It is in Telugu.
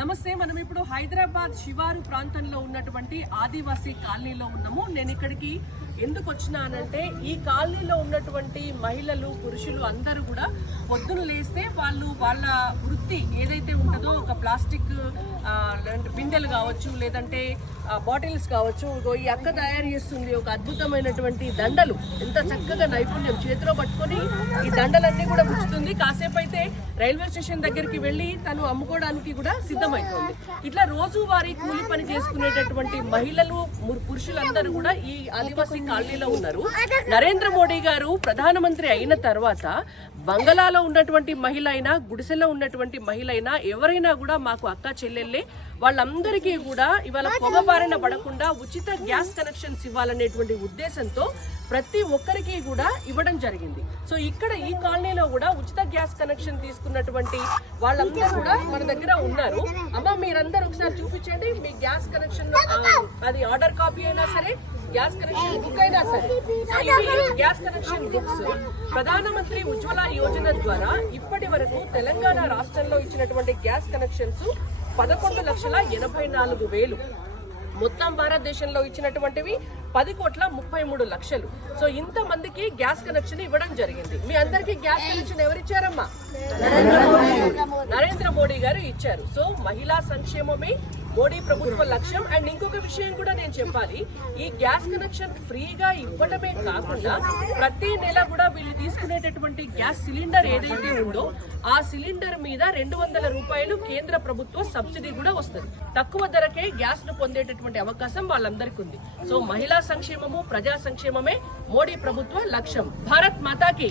నమస్తే. మనం ఇప్పుడు హైదరాబాద్ శివారు ప్రాంతంలో ఉన్నటువంటి ఆదివాసీ కాలనీలో ఉన్నాము. నేను ఇక్కడికి ఎందుకు వచ్చినానంటే ఈ కాలనీలో ఉన్నటువంటి మహిళలు పురుషులు అందరూ కూడా పొద్దున లేస్తే వాళ్ళ వృత్తి ఏదైతే ఉంటుందో ఒక ప్లాస్టిక్ బిందెలు కావచ్చు, లేదంటే బాటిల్స్ కావచ్చు, ఈ అక్క తయారు చేస్తుంది ఒక అద్భుతమైనటువంటి దండలు. ఎంత చక్కగా నైపుణ్యం చేతిలో పట్టుకొని ఈ దండలన్నీ కూడా పుచ్చుతుంది. కాసేపు అయితే రైల్వే స్టేషన్ దగ్గరికి వెళ్ళి తను అమ్ముకోవడానికి కూడా సిద్ధమవుతుంది. ఇట్లా రోజువారీ కూలి పని చేసుకునేటటువంటి మహిళలు పురుషులందరూ కూడా ఈ ఆదివాసీ కాలనీలో ఉన్నారు. నరేంద్ర మోడీ గారు ప్రధానమంత్రి అయిన తర్వాత బంగళాలో ఉన్నటువంటి మహిళ అయినా, గుడిసెలో ఉన్నటువంటి మహిళ అయినా, ఎవరైనా కూడా మాకు అక్క చెల్లెళ్ళే, వాళ్ళందరికీ కూడా ఇవాళ పొగబారిన పడకుండా ఉచిత గ్యాస్ కనెక్షన్స్ ఇవ్వాలనేటువంటి ఉద్దేశంతో ప్రతి ఒక్కరికి కూడా ఇవ్వడం జరిగింది. సో ఇక్కడ ఈ కాలనీలో కూడా ఉచిత గ్యాస్ కనెక్షన్ తీసుకున్నటువంటి వాళ్ళందరూ కూడా మన దగ్గర ఉన్నారు. అమ్మ, మీరందరూ ఒకసారి చూపించండి మీ గ్యాస్ కనెక్షన్, అది ఆర్డర్ కాపీ అయినా సరే, గ్యాస్ కనెక్షన్ బుక్ అయినా సరే. సో ఇవి గ్యాస్ కనెక్షన్ బుక్స్ ప్రధానమంత్రి ఉజ్వల యోజన ద్వారా ఇప్పటి వరకు తెలంగాణ రాష్ట్రంలో ఇచ్చినటువంటి గ్యాస్ కనెక్షన్స్ 11,84,000. మొత్తం భారతదేశంలో ఇచ్చినటువంటివి 10,33,00,000. సో ఇంత మందికి గ్యాస్ కనెక్షన్ ఇవ్వడం జరిగింది. మీ అందరికి గ్యాస్ కనెక్షన్ ఎవరిచ్చారమ్మా? నరేంద్ర మోడీ గారు ఇచ్చారు. సో మహిళా సంక్షేమమే మోడీ ప్రభుత్వ లక్ష్యం. అండ్ ఇంకొక విషయం కూడా నేను చెప్పాలి, ఈ గ్యాస్ కనెక్షన్ ఫ్రీగా ఇవ్వడమే కాకుండా ప్రతి నెల కూడా వీళ్ళు తీసుకునేటటువంటి గ్యాస్ సిలిండర్ ఏదైతే ఉందో ఆ సిలిండర్ మీద 200 రూపాయలు కేంద్ర ప్రభుత్వ సబ్సిడీ కూడా వస్తుంది. తక్కువ ధరకే గ్యాస్ ను పొందేటటువంటి అవకాశం వాళ్ళందరికీ ఉంది. సో మహిళా సంక్షేమము, ప్రజా సంక్షేమమే మోడీ ప్రభుత్వ లక్ష్యం. భారత్ మాతాకి.